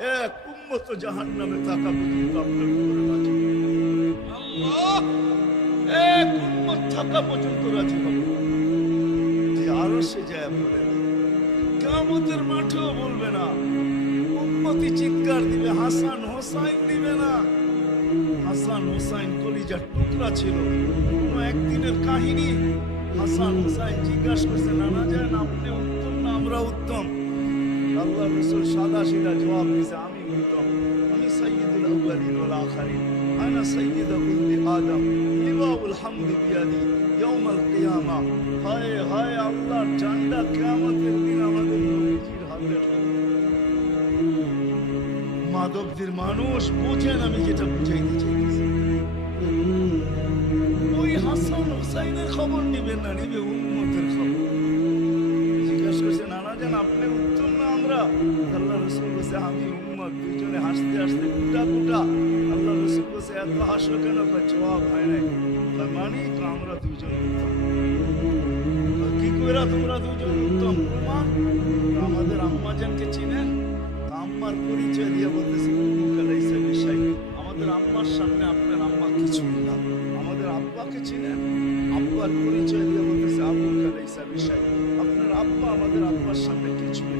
এক নামে থাকা এক থাকা পর্যন্ত সে কামতের মাঠেও বলবে না, উম্মতি চিৎকার দিবে, হাসান হোসাইন দিবে না। হাসান হোসাইন কলিজার টুকরা ছিল, কোনো একদিনের কাহিনী। হাসান হোসাইন জিজ্ঞাসা করছে, নানা যান আপনি উত্তম না, আমরা উত্তম? আল্লাহ রসুল সাদা সিধা জবাব দিছে আমি উত্তম আমি সৈয়দুল আউয়ালিন ওয়াল আখিরিন, আনা সৈয়দ উলদি আদম লিওয়াউল হামদি বিয়াদি ইয়াউমাল কিয়ামা। হায় হায়, আল্লাহর ঝান্ডা কিয়ামতের দিন আমাদের নবীজির হাতে। থাকবে মানুষ বোঝেন আমি যেটা বুঝাইতে চাইছি ওই হাসান হুসাইনের খবর নিবেন না, নিবে উম্মতের খবর। জিজ্ঞাসা করছে, নানা জান, আপনি আমরা দুজনে হাসতে হাসতে জবাব হয় মানি আমরা দুজন উত্তম। আমাদের বিষয় আমাদের আম্মার সামনে আপনার আমাদের বিষয় আপনার আব্বা আমাদের আব্বার সামনে কিছুই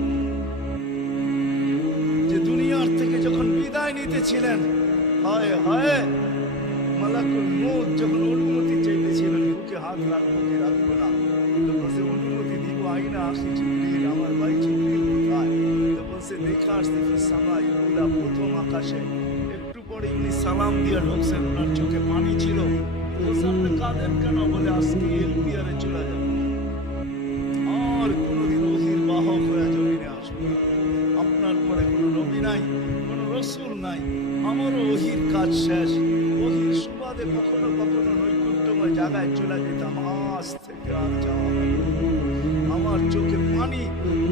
বিদায় নিতেছিলেন। হায় হায়। মালাকুল মৌত যখন অনুমতি চাইতেছিলেন, বুকে হাত রাখব কি রাখব না? তো বলছে, অনুমতি দিব, আইনা আখি জিবরিল, আমার ভাই জিবরিল কোথায়? তো বলছে, দেখা আসতে ফি সামাই উলা প্রথম আকাশে। একটু পরে উনি সালাম দিয়ে ঢুকছেন, ওনার চোখে পানি ছিল। বলছে, আপনি কাঁদেন কেন? বলে, আজকে এলপিআরে চলে যাবে। নাই। আমারও ওহির কাজ শেষ। ওহির সুবাদে কখনো কখনো নৈকুট্যময় জায়গায় চলে যেতাম আজ থেকে আর আমার চোখে পানি,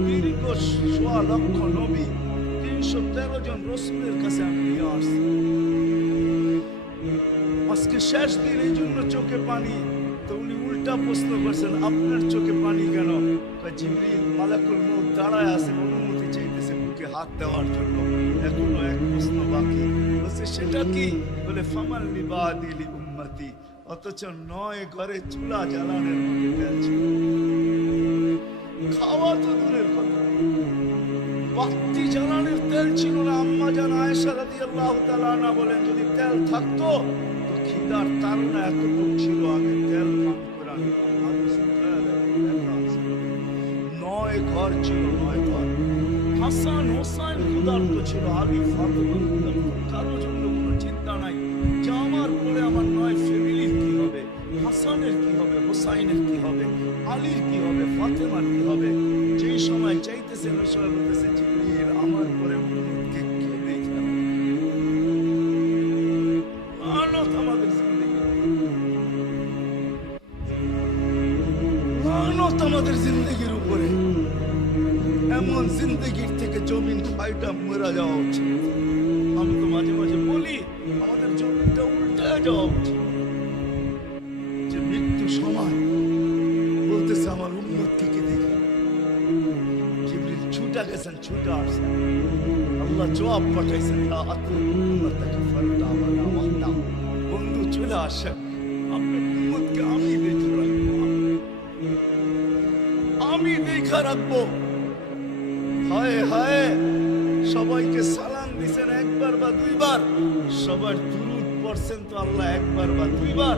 দীর্ঘ সোয়া লক্ষ নবী, তিনশো তেরো জন রসুলের কাছে আমি নিয়ে আসছি। আজকে শেষ দিন, এই জন্য চোখে পানি। তো উনি উল্টা প্রশ্ন করছেন, আপনার চোখে পানি কেন? জিবরিল, মালাকুল মৌত দাঁড়ায় আছে হাত দেওয়ার জন্য। এখনও এক প্রশ্ন বাকি। বলছে, সেটা কি? বলে, ফামাল লিবাদিলি উম্মতি। অথচ নয় ঘরে চুলা জ্বালানোর তেল ছিল। খাওয়া তো দূরের কথা। বাতি জ্বালানোর তেল ছিল না। আম্মা জান আয়েশা রাদিয়াল্লাহু তাআলা না বলেন, যদি তেল থাকতো, তো খিদার তাড়না এতটুকু ছিল আগে তেল পান করে। নয় ঘর ছিল, নয় ঘর। হাসান হোসাইন ক্ষুধার্ত ছিল আলী ফাতেমা কারও জন্য কোনো চিন্তা নাই। যে আমার পরে আমার নয়, ফ্যামিলির কি হবে? হাসানের কি হবে? হোসাইনের কি হবে? আলীর কি হবে? ফাতেমার কি হবে? যেই সময় চাইতেছেন ওই সময় বলতেছে আমার পরে উম্মতকে আমাদের জিন্দগি। খাইটা মরা যাওয়া উচিত। আমি তো মাঝে মাঝে বলি, আমাদের জমিনটা উল্টে যাওয়া উচিত। যে মৃত্যু সময়, বলতেছে আমার উন্নত থেকে দেখে ছুটা গেছেন, ছুটা আসছেন। আল্লাহ জবাব পাঠাইছেন উম্মতাকা ফারদা ওয়ালা ওয়াহদা বন্ধু চলে আসেন। আপনার আমি দেখে রাখব। আমি দেখে রাখব। হায় হায়। সবাইকে সালাম দিছেন একবার বা দুইবার। সবার দুরুদ পড়ছেন তো আল্লাহ একবার বা দুইবার।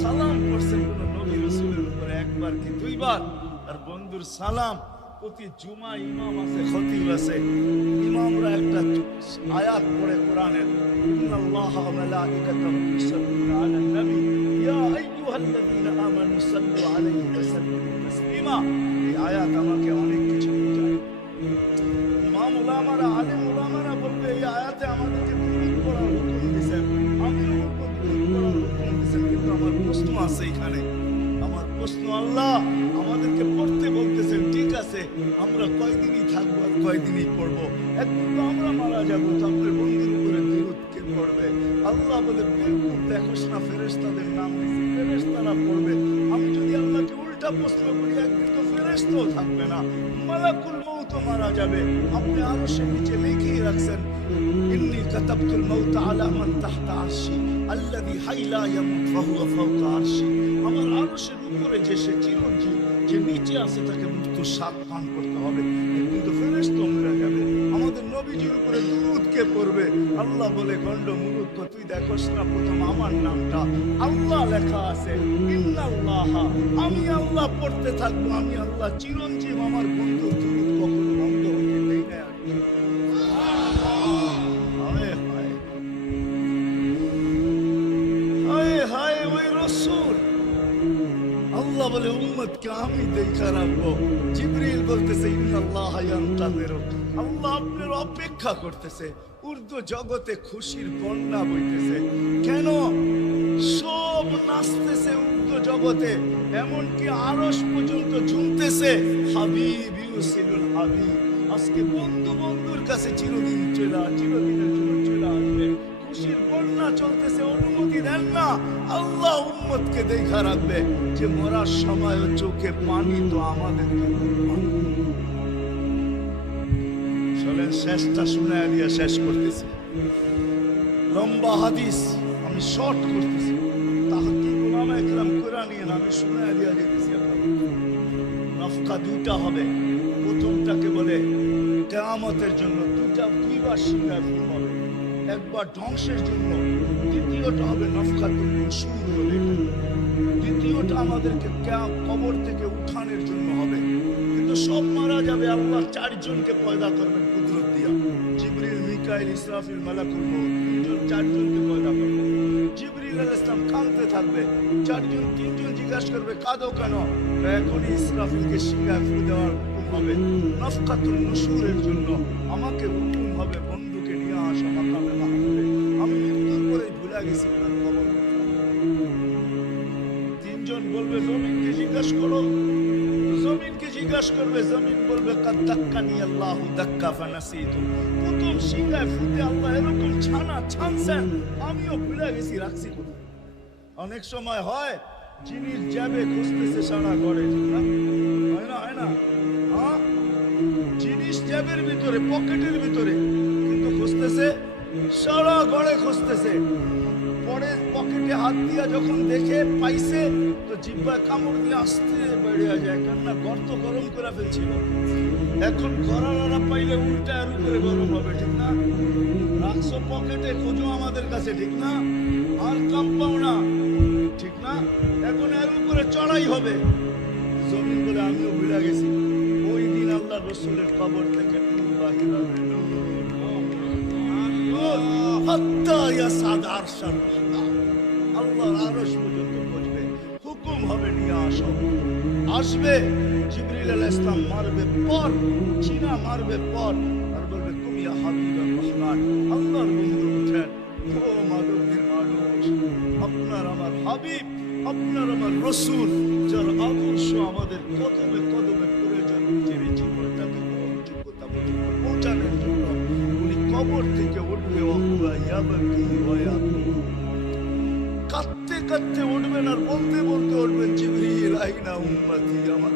সালাম পড়ছেন কোন নবী রসুলের উপরে একবার কি দুইবার? আর বন্ধুর সালাম, প্রতি জুমা ইমাম আছে, খতিব আছে। ইমামরা একটা আয়াত পড়ে কোরআনের ওয়া মালাইকাতাহু ইউসাল্লুনা আলান নবী। ইয়া আইয়ুহাল্লাযীনা আমানু সাল্লু আলাইহি ওয়া সাল্লিমু তাসলিমা। এই আয়াত আমাকে আমাদেরকে কুনুত বলতেছেন, ঠিক আছে, আমরা কয়দিনই থাকব আর কয়দিনই পড়ব? একদিন আমরা মারা যাব আল্লাহ বলে, বিলকুল নাম দিয়েছি ফেরেস্তারা পড়বে। উল্টা প্রশ্ন একদিন তো ফেরেস্তাও থাকবে না। মালাকুল মৌত মারা যাবে। আপনি নিচে লিখিয়ে রাখছেন। ইন্নি কাতাবতুল মৌত আলা মান তাহতা আরশি। সে চিরঞ্জীব, যে নিচে আছে তাকে মৃত্যুর স্বাদ করতে হবে। কিন্তু যাবে। আমাদের নবীজির উপরে দুরুদ কে পড়বে? আল্লাহ বলে গন্ড তো তুই দেখোস না, প্রথম আমার নামটা। আল্লাহ লেখা আছে, ইন্নাল্লাহ, আমি আল্লাহ পড়তে থাকব, আমি আল্লাহ চিরঞ্জীব আমার বন্ধু। অপেক্ষা করতেছে উর্দু জগতে খুশির বন্যা বইতেছে কেন সব নাচতেছে উর্দু জগতে এমনকি আরস পর্যন্ত ঝুমতেছে হাবিব আজকে বন্ধু বন্ধুর কাছে চিরদিন চিরদিনের জন্য খুশির বন্যা চলতেছে, অনুমতি দেন না। আল্লাহ উম্মতকে দেখা রাখবে যে মরার সময় চোখে পানি তো আমাদেরকে চলেন, শেষটা শুনে দিয়ে শেষ করতেছি। লম্বা হাদিস আমি শর্ট করতেছি। তাহাকি একরাম করে নিয়ে আমি শুনে দিয়ে যেতেছি নফকা দুইটা হবে। প্রথমটাকে বলে কেয়ামতের জন্য দুটা দুইবার সিঙ্গার হবে। একবার ধ্বংসের জন্য দ্বিতীয়টা হবে নফকা সুর হবে দ্বিতীয়টা আমাদেরকে কবর থেকে উঠানের জন্য হবে। কিন্তু সব মারা যাবে আল্লাহ চারজনকে পয়দা করবেন কুদরত দিয়া। জিবরিল, মিকাইল, ইসরাফিল, মালাকুল মউত, তিনজন, চারজনকে পয়দা করবেন। জিবরিল আলাইহিস সালাম কাঁদতে থাকবে। চারজন, তিনজন জিজ্ঞাসা করবে, কাঁদো কেন? এখনই ইসরাফিলকে সিঙ্গায় ফু দেওয়ার হবে। নফকাতুল নুশুরের জন্য জমিনকে করবে, জমিন বলবে কাদ দাক্কানি আল্লাহু দাক্কা ফানাসিতু। প্রথম সিংহায় ফুটে আল্লাহ এরকম ছানা ছানছেন, আমিও ভুলে গেছি, রাখছি অনেক সময় হয়, জিনিস যাবে খুঁজতেছে সারা ঘরে হয় না হয় না? হ্যাঁ? জিনিস জ্যাবের ভিতরে, পকেটের ভিতরে, কিন্তু খুঁজতেছে, সারা ঘরে খুঁজতেছে। পরে পকেটে হাত দিয়া যখন দেখে পাইছে তো জিব্বায় কামড় দিয়ে আসতে বেরিয়ে যায় কেননা গর্ত গরম করে ফেলছিল। এখন ঘরারা পাইলে উল্টা আর উপরে গরম হবে ঠিক না? রাখছো পকেটে খোঁজো আমাদের কাছে ঠিক না? আর কাম না ঠিক না? এখন এর উপরে চড়াই হবে। জমিন বলে আমিও ভুলে গেছি। ওই দিন আল্লাহ রসুলের কবর থেকে নূর বাহির হবে, নূর, হাত্তা ইয়াসাদ রহমান। আল্লাহর আরশ পর্যন্ত পৌঁছবে। হবে নিয়ে আসো। আসবে, জিবরিল আলাইহিস সালাম মারবে পর, চিনা মারবে পর, আর বলবে, তুমি হাবিবুর রহমান আল্লাহর বন্ধু আপনার আমার হাবিব, আপনার আমার রসুল, যার আদর্শ আমাদের কদমে কাঁদতে উঠবেন আর বলতে বলতে উঠবেন জিবরিল আমার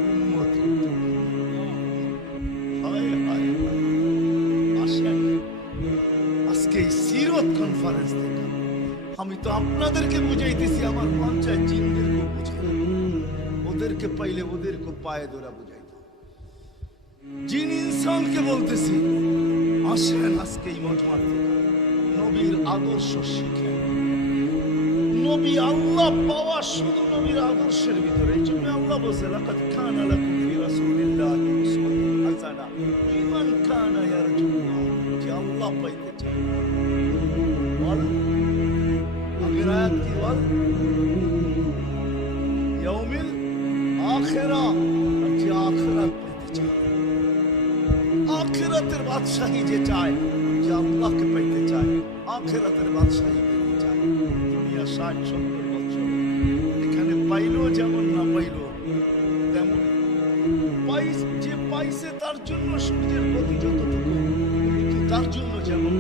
আমি তো আপনাদেরকে বুঝাইতেছি, আমার মন চায় জিনদেরকে বুঝাই। ওদেরকে পাইলে ওদেরকে পায়ে ধরা বুঝাইতো জিন ইনসানকে বলতেছি, আসেন আজকে এই মজমার নবীর আদর্শ শিখেন। নবী আল্লাহ পাওয়া শুধু নবীর আদর্শের ভিতরে এই জন্য আল্লাহ বলছে লাকাদ কানা লাকুম ফি রাসূলিল্লাহি উসওয়াতুন হাসানা লিমান কানা ইয়ারজুল্লাহ যে আল্লাহ পাইতে চায় বল আগের আয়াত কি বল ইয়াউমিল আখিরা আর যে আখিরাত পাইতে চায় আখিরাতের বাদশাহী যে চায় যে আল্লাহকে পাইতে চায় আখিরাতের বাদশাহী পেতে চায় এখানে পাইলো যেমন না পাইলো তেমন। যে পাইছে তার জন্য সূর্যের গতি তার জন্য যেমন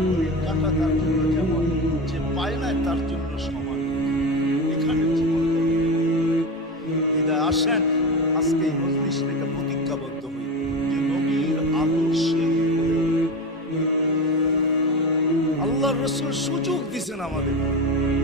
যে পায় তার জন্য সমান। এখানে জীবন আসেন। আজকে এই মজলিস থেকে প্রতিজ্ঞাবদ্ধ আল্লাহ রসুল সুযোগ দিছেন আমাদের।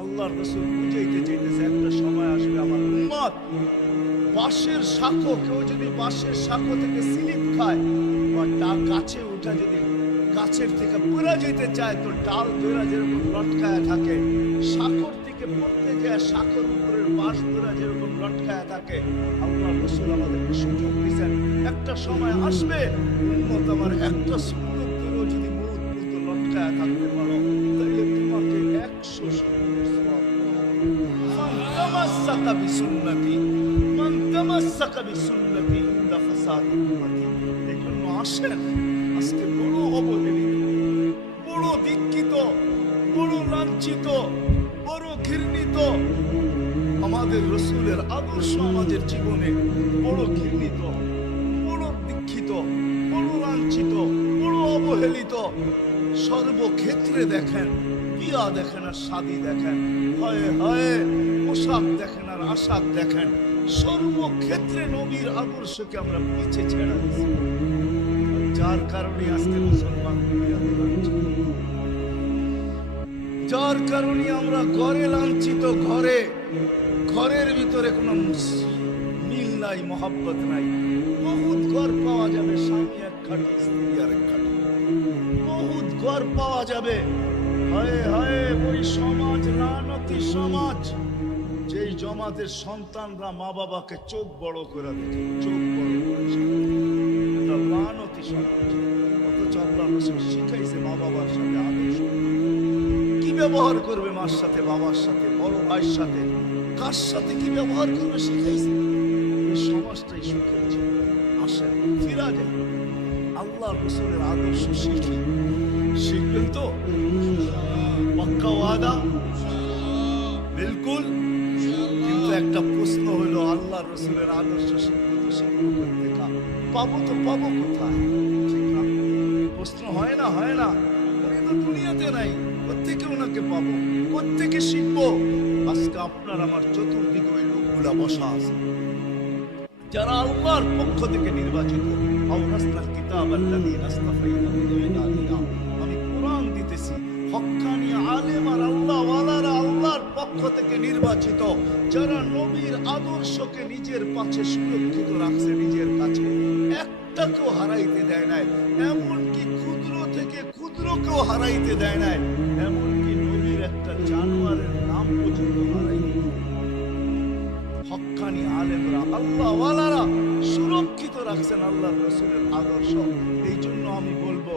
আল্লাহর রসুল বুঝাইতে চাইতেছে একটা সময় আসবে আমার উম্মত বাঁশের শাখো কেউ যদি বাঁশের শাখো থেকে স্লিপ খায়, বা তা গাছে উঠা যদি গাছের থেকে পড়ে যেতে চায়, তো ডাল ধরা যেরকম লটকায় থাকে শাখর থেকে পড়তে যায় শাখর উপরের বাঁশ ধরা যেরকম লটকায় থাকে আল্লাহ রসুল আমাদেরকে সুযোগ দিয়েছেন, একটা সময় আসবে, উম্মত আমার একটা সুন্দর যদি মুখ মতো লটকায় থাকতে পারো তাহলে তোমাকে একশো সুন্দর। তামাসসাকা বিসুন্নতি মান তামাসসাকা বিসুন্নতি ইনদা ফাসাদি উম্মতি এজন্য আসেন আজকে বড় অবহেলিত বড় দীক্ষিত বড় লাঞ্ছিত বড় ঘৃণিত আমাদের রসুলের আদর্শ আমাদের জীবনে বড় ঘৃণিত অবহেলিত সর্বক্ষেত্রে দেখেন বিয়া দেখেন আর শাদি দেখেন, হয় হয় পোশাক দেখেন আর আশাক দেখেন, সর্বক্ষেত্রে নবীর আদর্শকে আমরা পিছে ছেড়ে যার কারণে আজকে মুসলমান যার কারণে আমরা ঘরে লাঞ্ছিত, ঘরে, ঘরের ভিতরে কোনো মিল নাই, মহাব্বত নাই। বহুত ঘর পাওয়া যাবে স্বামী এক খাটি স্ত্রী আর এক খাটি ঘর পাওয়া যাবে। হায় হায় সমাজ লানতি সমাজ, যেই জমাতের সন্তানরা মা বাবাকে চোখ বড় করে দেখে, চোখ বড় করে সমাজ। অথচ শিখাইছে মা বাবার সাথে আদর্শ। কি ব্যবহার করবে মার সাথে, বাবার সাথে, বড় ভাইয়ের সাথে? কার সাথে কি ব্যবহার করবে শিখাইছে? এই সমাজটাই শিখিয়েছে আসেন, ফিরা যায় আল্লাহ রসুলের আদর্শ শিখি শিখবেন তো পাক্কা ওয়াদা বিলকুল কিন্তু একটা প্রশ্ন হলো আল্লাহ রসুলের আদর্শ শিখব তো শিখব পাবো তো পাবো কোথায়? প্রশ্ন হয় না হয় না। উনি তো দুনিয়াতে নাই। কোথেকে ওনাকে পাবো? কোথেকে শিখব? আজকে আপনার আমার চতুর্দিকে ওই লোকগুলা বসা আছে। যারা আল্লাহর পক্ষ থেকে নির্বাচিত। আওরাসনাল কিতাব আল্লাযী আস্তাফাইনা মিন ইবাদিনা আমি পক্ষ থেকে নির্বাচিত যারা নবীর আদর্শকে নিজের পাশে সুরক্ষিত রাখছে, নিজের কাছে একটাকেও হারাইতে দেয় নাই, এমনকি ক্ষুদ্র থেকে ক্ষুদ্রকেও হারাইতে দেয় নাই, এমনকি নবীর একটা জানোয়ারের নাম পর্যন্ত হারাইতে। হক্কানি আলেমরা আল্লাহ ওয়ালারা সুরক্ষিত রাখছেন আল্লাহ রসুলের আদর্শ। এই জন্য আমি বলব,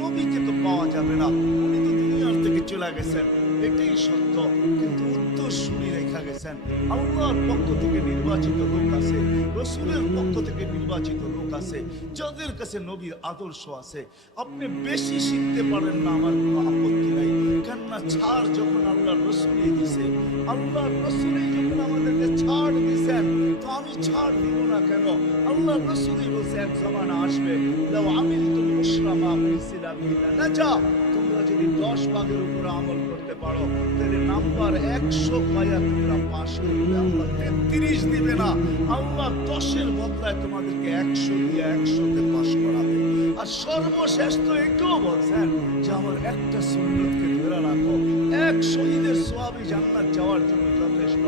নবীকে তো পাওয়া যাবে না। উনি তো দুনিয়ার থেকে চলে গেছেন। এটাই সত্য, কিন্তু উত্তর রেখা গেছেন আল্লাহর পক্ষ থেকে নির্বাচিত লোক আছে, রসুলের পক্ষ থেকে নির্বাচিত লোক আছে, যাদের কাছে নবীর আদর্শ আছে। আপনি বেশি শিখতে পারেন না, আমার কোনো আপত্তি নাই। কেননা ছাড় যখন আল্লাহ রসুলই দিছে আল্লাহ রসুলই যখন আমাদেরকে ছাড় দিছেন, তো আমি ছাড় দিব না কেন? আল্লাহ রসুলই বলছে, এক জমানা আসবে। লাউ আমিলতুম মুশরামা মিসিলা বিল্লাহ নাজা। তোমরা যদি দশ ভাগের উপরে আমল করতে পারো, তাহলে নাম্বার একশো পাইয়া তোমরা পাশ করবে। আল্লাহ তেত্রিশ দিবে না, আল্লাহ দশের বদলায় তোমাদেরকে একশো দিয়ে একশোতে পাশ করাবে। আর সর্বশেষ তো এটাও বলছেন যে আমার একটা সুন্নতকে ধরে রাখো। এক শহীদের সোয়াবি জান্নাত যাওয়ার জন্য যথেষ্ট।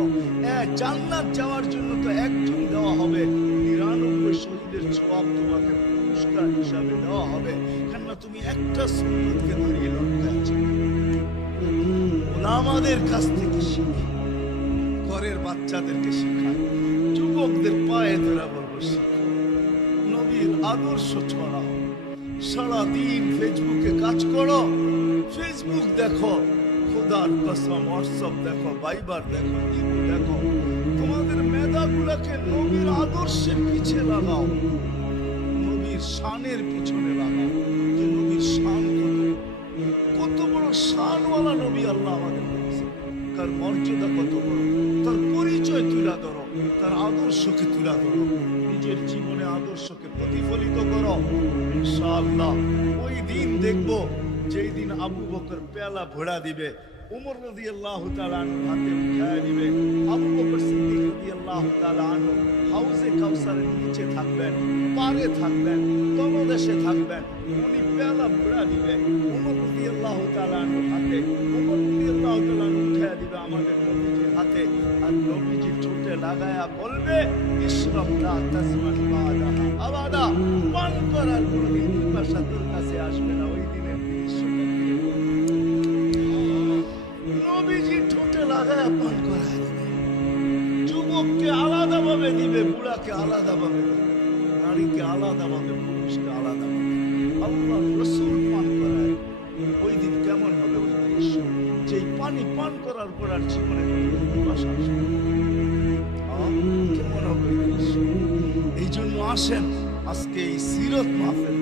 জান্নাত যাওয়ার জন্য তো একজন দেওয়া হবে। নিরানব্বই শহীদের সোয়াব তোমাকে পুরস্কার হিসাবে দেওয়া হবে। তুমি একটা সুন্নতকে ধরিয়ে লটকাচ্ছি ওলামাদের কাছ থেকে শিখি। ঘরের বাচ্চাদেরকে শেখায়। যুবকদের পায়ে ধরা বলব নবীর আদর্শ ছড়াও। সারাদিন ফেসবুকে কাজ করো। ফেসবুক দেখো। খোদার কসম, হোয়াটসঅ্যাপ দেখো বাইবার দেখো, ইমো দেখো। তোমাদের মেধাগুলোকে নবীর আদর্শের পিছে লাগাও। নবীর শানের পিছনে লাগাও। আল্লাহ আমাদের দিয়েছে তার মর্যাদা কত বড়? তার পরিচয় তুলা ধরো, তার আদর্শকে তুলা ধরো, নিজের জীবনে আদর্শকে প্রতিফলিত করো। ইনশাআল্লাহ, ওই দিন দেখব, যেই দিন আবু বকর পেলা ভোড়া দিবে উমর রদি আল্লাহ হাতে উঠায় দিবে আবু বকর সিদ্দিক রদি আল্লাহ হাউসে কাউসারের নিচে থাকবেন, পারে থাকবেন, তলদেশে থাকবেন, উনি পেয়ালা ভোড়া দিবে। উমর রদি আল্লাহ হাতে, উমর রদি আল্লাহ উঠায় দিবে আমাদের নবীজির হাতে। আর নবীজির ঠোঁটে লাগায়া বলবে ইসরাফ লা তাজমান বাদাহা আবাদা পান করার কোনদিন পিপাসা তোর কাছে আসবে না, ওই দিনের ঠোঁটে লাগায়া পান করায় দিবে যুবককে আলাদাভাবে দিবে, বুড়াকে আলাদাভাবে দিবে, নারীকে আলাদাভাবে, পুরুষকে আলাদাভাবে আল্লাহ রসুল পান করায়, ওই দিন কেমন হবে ওই দৃশ্য? যেই পানি পান করার পর আর জীবনে কেমন হবে এই জন্য আসেন, আজকে এই সিরত মাহফিল।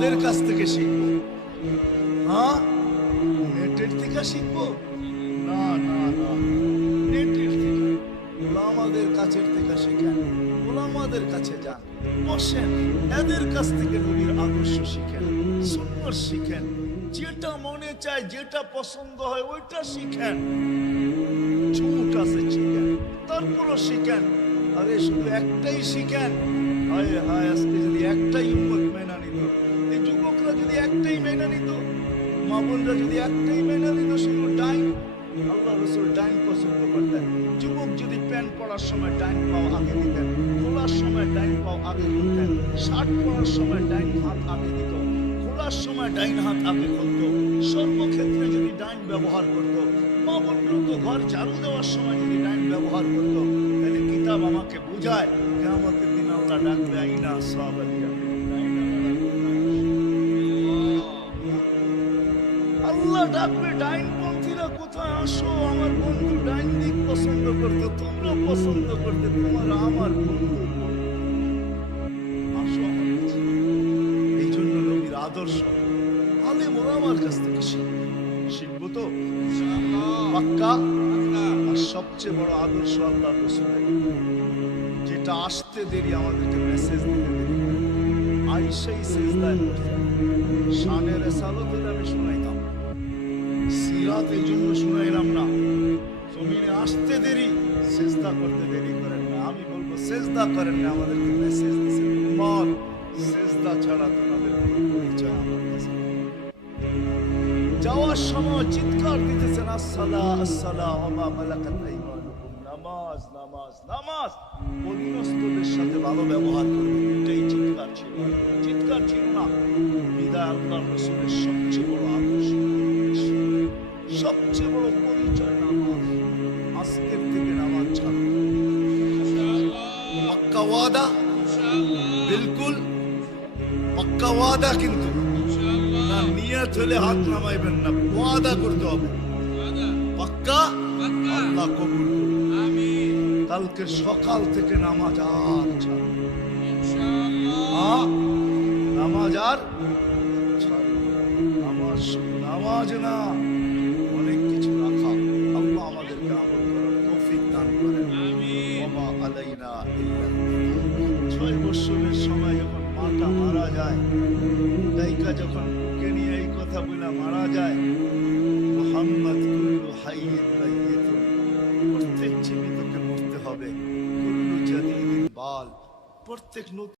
কাদের কাছ থেকে শিখব। হ্যাঁ? শিখব? না কাছের কাছে যান। এদের কাছ থেকে আদর্শ শিখেন। শিখেন। যেটা মনে চায়, যেটা পছন্দ হয়, ওইটা শিখেন। আছে শিখেন। তারপরও শিখেন। আরে শুধু একটাই শিখেন। হায় হায়, আজকে যদি একটাই উন্মত একটাই মেনে নিত। মা বোনরা যদি একটাই মেনে নিত, শুধু ডাইন। আল্লাহ রসুল ডাইন পছন্দ করতেন। যুবক যদি প্যান্ট পরার সময় ডাইন পাও আগে দিতেন, খোলার সময় ডাইন পাও আগে খুলতেন, শার্ট পরার সময় ডাইন হাত আগে দিত, খোলার সময় ডাইন হাত আগে খুলতো। সর্বক্ষেত্রে যদি ডাইন ব্যবহার করত, মা বোনরা তো ঘর ঝাড়ু দেওয়ার সময় যদি ডাইন ব্যবহার করত, তাহলে কিতাব আমাকে বুঝায় কেমতের দিন আল্লাহ ডাকবে, আইনা সব দিক পছন্দ করতো তোমরা পছন্দ তোমার আমার। এই জন্য আদর্শ। শিখব। সবচেয়ে বড় আদর্শ আল্লাহ যেটা আসতে দেরি, আমাদেরকে মেসেজ দিতে দেরি। আইসাই সেজদায় পড়তে শানের এসালতের আমি শোনাইতাম। এই জন্য শুনাইলাম না। জমিনে আসতে দেরি, সেজদা করতে দেরি করেন না। আমি বলব, সেজদা করেন না, আমাদেরকে মেসেজ দিচ্ছেন সেজদা ছাড়া তোমাদের যাওয়ার সময় চিৎকার দিতেছেন, আসসালা আসসালা, ওমা মালাকাত নামাজ নামাজ নামাজ। অধীনস্থদের সাথে ভালো ব্যবহার করবে এটাই চিৎকার ছিল। চিৎকার ছিল না, বিদায় আল্লাহ রসুলের সবচেয়ে বড় আদর্শ। সবচেয়ে বড় পরিচয় নামাজ আজকের থেকে নামাজ ছাড়ো। পাক্কা ওয়াদা, বিলকুল পাক্কা ওয়াদা কিন্তু না, নিয়ত হলে হাত নামাইবেন না, ওয়াদা করতে হবে। পাক্কা আল্লাহ কবুল কালকে সকাল থেকে নামাজ আর? নামাজ আর নামাজ নামাজ না। যায়। দায়িকা যখন বুকে নিয়ে এই কথা বলে মারা যায়, মোহাম্মদ কুল্লু হাইয়িন মাইয়িতুন প্রত্যেক জীবিতকে মরতে হবে। বাল প্রত্যেক নতুন